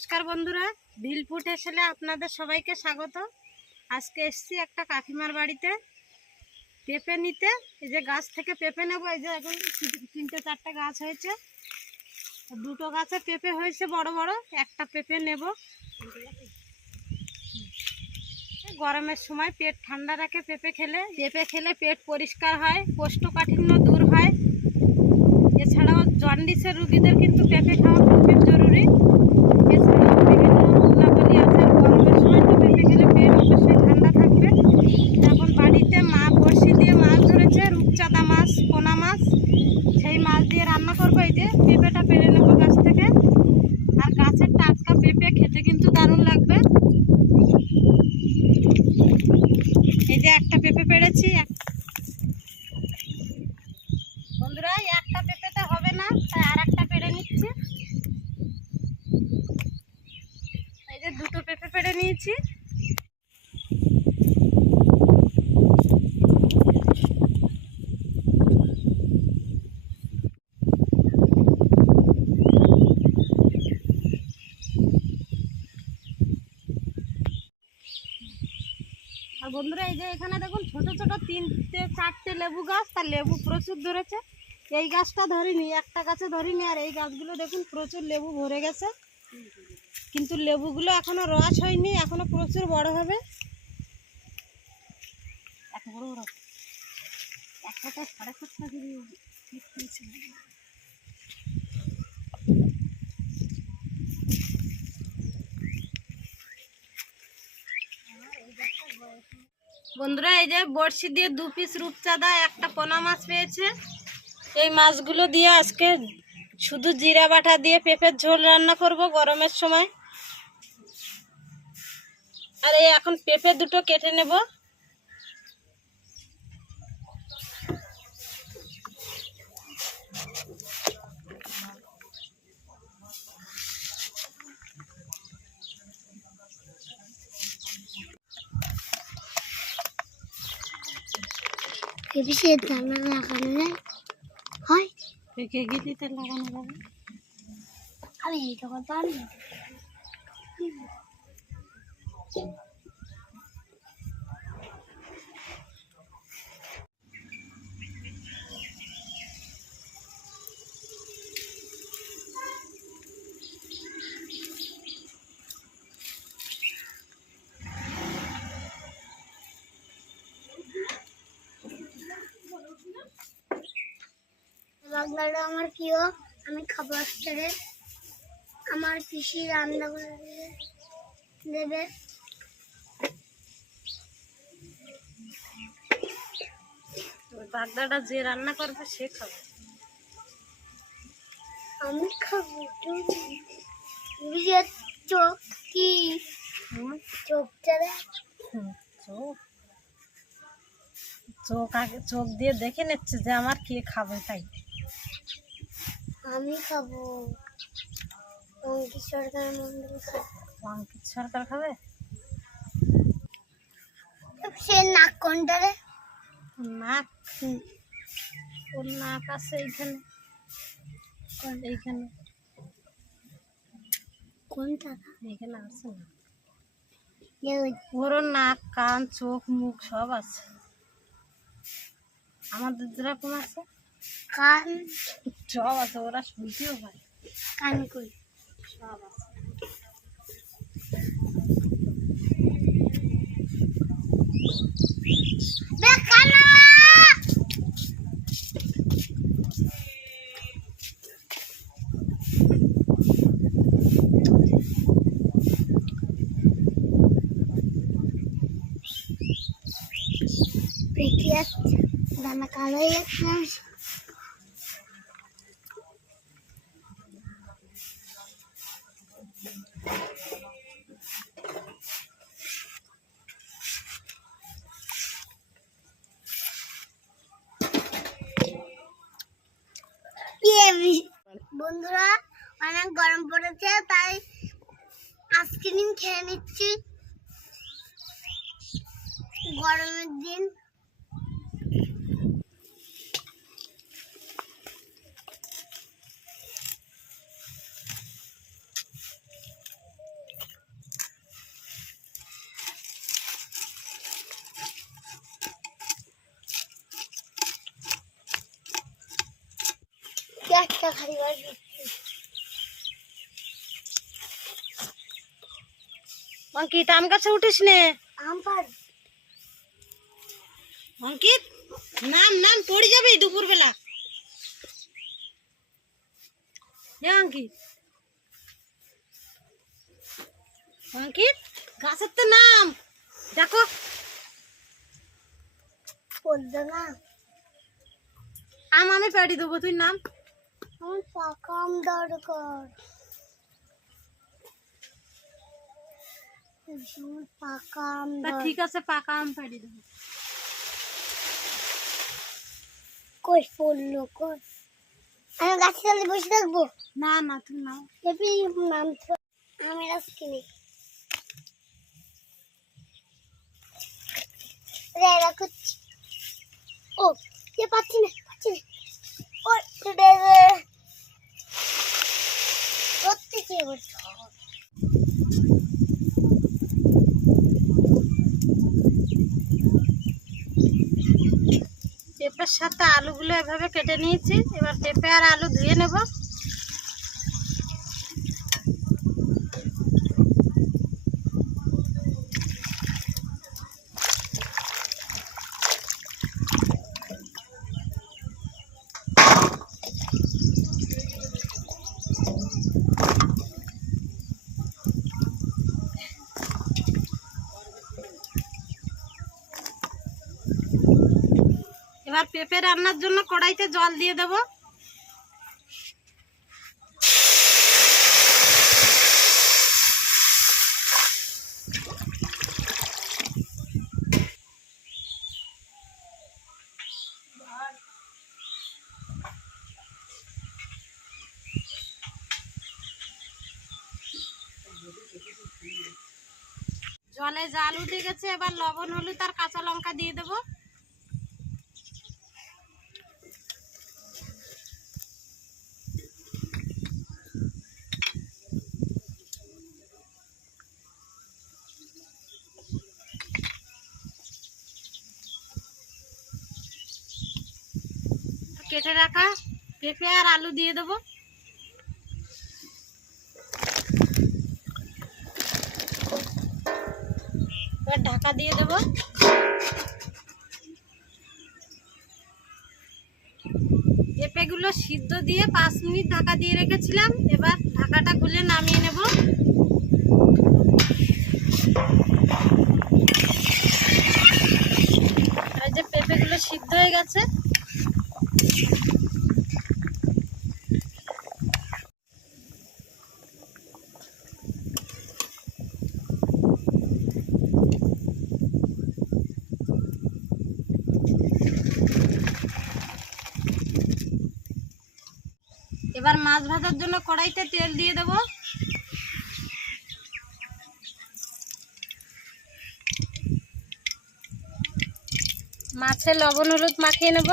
নমস্কার বন্ধুরা ভিল ফুড এসেলে আপনাদের সবাইকে স্বাগত। আজকে এসছি একটা কাকিমার বাড়িতে। পেঁপে নিতে, এই যে গাছ থেকে পেঁপে নেব, এই যে এখন তিন- তিনটে চারটে গাছ হয়েছে। দুটো গাছে পেঁপে হয়েছে বড় বড়, একটা পেঁপে নেব। গরমের সময় পেট ঠান্ডা রাখে পেঁপে খেলে। পেঁপে খেলে পেট পরিষ্কার হয়, কোষ্ঠকাঠিন্য দূর হয়। এছাড়াও জন্ডিসের রুগীদের কিন্তু পেঁপে খাওয়া খুবই জরুরি। একটা পেঁপে পেরেছি এক- বন্ধুরা এই একটা পেঁপেতে হবে না তাই আর একটা পেড়ে নিচ্ছি এই যে দুটো পেঁপে পেড়ে নিয়েছি আর বন্ধুরা, এই যে এখানে দেখুন, ছোট ছোট তিনটে, চারটে লেবু গাছ তার লেবু প্রচুর ধরেছে। এই গাছটা ধরিনি, একটা গাছে ধরিনি, আর এই গাছগুলো দেখুন, প্রচুর লেবু ভরে গেছে। কিন্তু লেবুগুলো এখনও রস হয়নি, এখনও প্রচুর বড় হবে। এত বড় বড় একটাতে সাড়ে সাতটা কেজি ঠিক হয়েছে। বন্ধুরা, এই যে বড়শি দিয়ে দু পিস রূপচাঁদা, একটা পোনা মাছ পেয়েছে। এই মাছগুলো দিয়ে আজকে শুধু জিরা বাটা দিয়ে পেঁপের ঝোল রান্না করব গরমের সময়। আর এই এখন পেঁপে দুটো কেটে নেব। এপিসে দানা লাগানো যায় হয় পেকে গিলিতে বাংলাটা আমার প্রিয় আমি খাব ছেড়ে আমার পিসি রান্না করে দেবে- বাগদাটা যে রান্না করবে সে খাবে। আমি খাব বিজয় চোখ কি? চোখটা। চোখ? চোখ আগে চোখ দিয়ে দেখে নিচ্ছে যে আমার কে খাবে তাই। আমি খাব। অঙ্কিত সরকার মন্দির খাব। অঙ্কিত সরকার খাবে? সে নাক কোনটা রে নাক ওর নাক আছে এইখানে। এইখানে। কোনটা? এইখানে আছে না। ওরও নাক কান চোখ মুখ সব আছে। আমাদের যেরকম আছে। কান সব আছে ওরা শুনতেও পারে কান কই সব আছে বেকানা পেটি আসছে দানা খেয়ে নিচ্ছি। গরমের দিন। একটা খালি বার অঙ্কিত আম গাছে উঠিস নে। অঙ্কিত নাম নাম পড়ে যাবে দুপুর বেলা অঙ্কিত। অঙ্কিত গাছের তো নাম। দেখো। আম আমি পেড়ি দেবো তুই নাম। আমার পাকা আম দরকার। পাকা আম ঠিক আছে পাকা আম পেড়ি দেবো। কই পড়ল কই? আমি গাছে তলে বসে থাকব? না না তুই নাও। এপি নাম তো আমি রাস কিনি। রে রাখছি ও এ পাচ্ছি না পাচ্ছি না। ও রে রে সত্যি কি করছ পেঁপের সাথে আলুগুলো এভাবে কেটে নিয়েছি। এবার পেঁপে আর আলু ধুয়ে নেব এবার পেঁপে রান্নার জন্য কড়াইতে জল দিয়ে দেব। জলে জাল উঠে গেছে, এবার লবণ, হলুদ আর কাঁচা লঙ্কা দিয়ে দেবো। কেটে রাখা পেঁপে আর আলু দিয়ে দেবো। এবার ঢাকা দিয়ে দেবো। পেঁপেগুলো সিদ্ধ দিয়ে পাঁচ মিনিট ঢাকা দিয়ে রেখেছিলাম। এবার ঢাকাটা খুলে নামিয়ে নেব। যে পেঁপেগুলো সিদ্ধ হয়ে গেছে। এবার মাছ ভাজার জন্য কড়াইতে তেল দিয়ে দেবো। মাছে লবণ হলুদ মাখিয়ে নেব।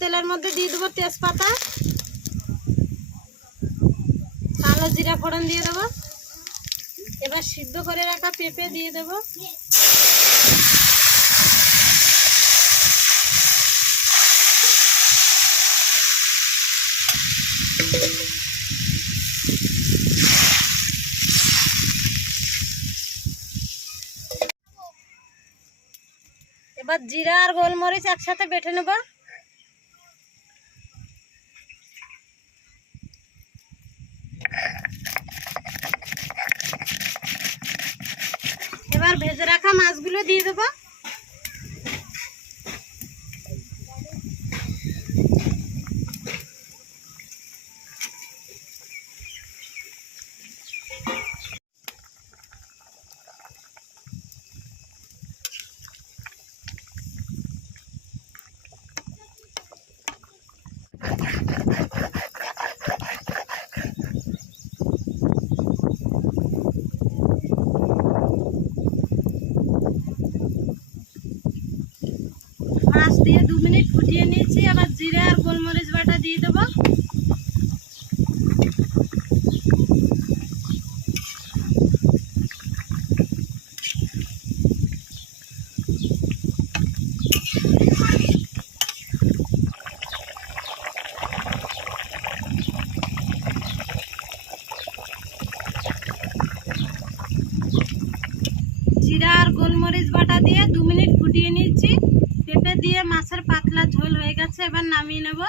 তেলের মধ্যে দিয়ে দেবো তেজপাতা। কালো জিরা ফোড়ন দিয়ে দেবো। এবার সিদ্ধ করে রাখা পেঁপে দিয়ে দেবো। এবার জিরা আর গোলমরিচ একসাথে বেটে নেব। এবার ভেজে রাখা মাছগুলো দিয়ে দেবো মাছ দিয়ে দু মিনিট ফুটিয়ে নিয়েছি আবার জিরা আর গোলমরিচ বাটা দিয়ে দেবো জিরা আর গোলমরিচ বাটা দিয়ে দু মিনিট ফুটিয়ে নিয়েছি পেঁপে দিয়ে মাছের পাতলা ঝোল হয়ে গেছে এবার নামিয়ে নেব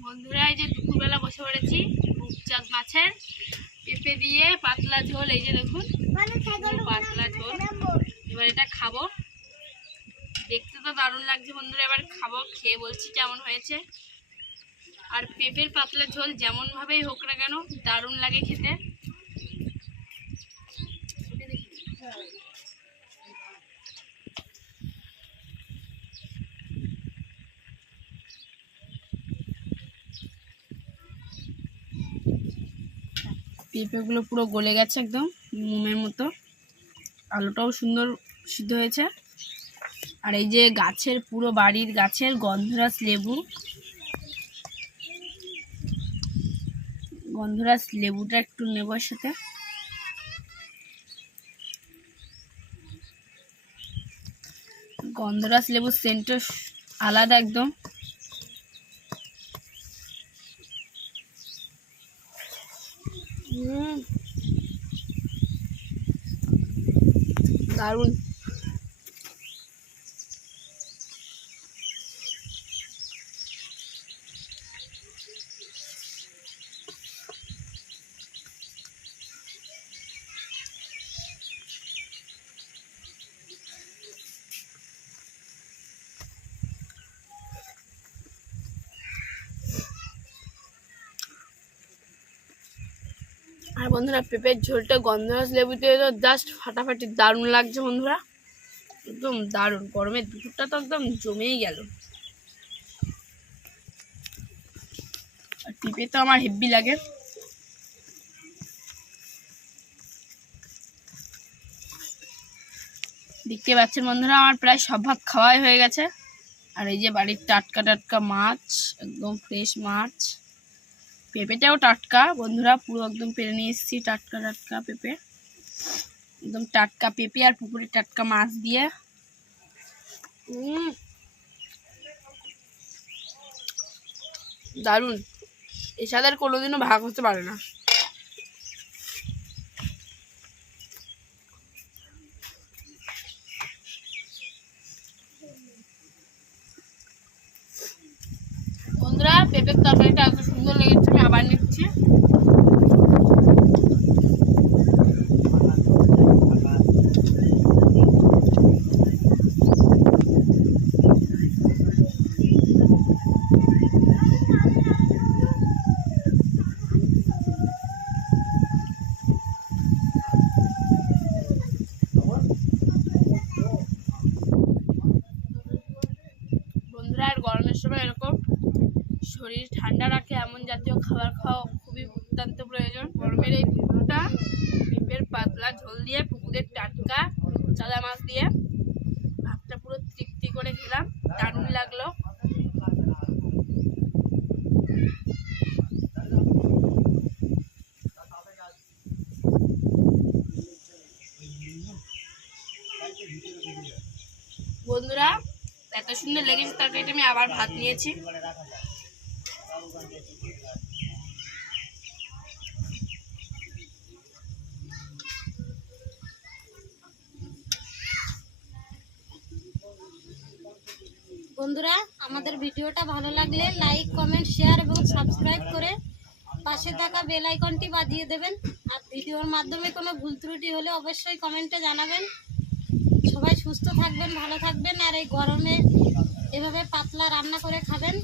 বন্ধুরা এই যে দুপুরবেলা বসে পড়েছি রূপচাঁদ মাছের পেঁপে দিয়ে পাতলা ঝোল এই যে দেখুন। পাতলা ঝোল। এবার এটা খাব। দেখতে তো দারুণ লাগছে বন্ধুরা এবার খাব খেয়ে বলছি কেমন হয়েছে। আর পেঁপের পাতলা ঝোল যেমনভাবেই হোক না কেন দারুণ লাগে খেতে। পেঁপেগুলো পুরো গলে গেছে একদম, মোমের মতো। আলুটাও সুন্দর সিদ্ধ হয়েছে। আর এই যে গাছের, পুরো বাড়ির গাছের গন্ধরাজ লেবু। গন্ধরাজ লেবুটা একটু নেব সাথে। গন্ধরাজ লেবুর সেন্টটা আলাদা একদম। দারুণ বন্ধুরা, পেঁপের ঝোলটা গন্ধরাজ লেবু দিয়ে তো জাস্ট ফাটাফাটি দারুণ লাগছে বন্ধুরা। একদম দারুণ গরমের দুপুরটা তো একদম জমেই গেল। আর পেঁপে তো আমার হেব্বি লাগে। দেখতে পাচ্ছেন বন্ধুরা, আমার প্রায় সব ভাগ খাওয়াই হয়ে গেছে। আর এই যে বাড়ির টাটকা টাটকা মাছ, একদম ফ্রেশ মাছ। পেঁপেটাও টাটকা। বন্ধুরা, পুরো একদম পেরে নিয়ে এসেছি টাটকা টাটকা পেঁপে। একদম টাটকা পেঁপে আর পুকুরের টাটকা মাছ দিয়ে। দারুণ। আর কোনোদিনও ভাগ হতে পারে না। বন্ধুরা, পেঁপের তরকারিটা আবার নিচ্ছে। আর গরমের সময় এরকম লেগেছে ঠান্ডা রাখে, এমন জাতীয় খাবার খাওয়া খুবই অত্যন্ত প্রয়োজন। গরমের এই পুকুরটা পেঁপের পাতলা ঝোল দিয়ে, পুকুরের টাটকা চালা মাছ দিয়ে, ভাতটা পুরো তৃপ্তি করে খেলাম, দারুণ লাগল। বন্ধুরা, এত সুন্দর লেগেছে তরকারিটা, আমি আবার ভাত নিয়েছি। বন্ধুরা, আমাদের ভিডিওটা ভালো লাগলে লাইক কমেন্ট শেয়ার এবং সাবস্ক্রাইব করে পাশে থাকা বেল আইকনটি বাজিয়ে দেবেন। আর ভিডিওর মাধ্যমে কোনো ভুল ত্রুটি হলে অবশ্যই কমেন্টে জানাবেন। সবাই সুস্থ থাকবেন, ভালো থাকবেন, আর এই গরমে এভাবে পাতলা রান্না করে খাবেন।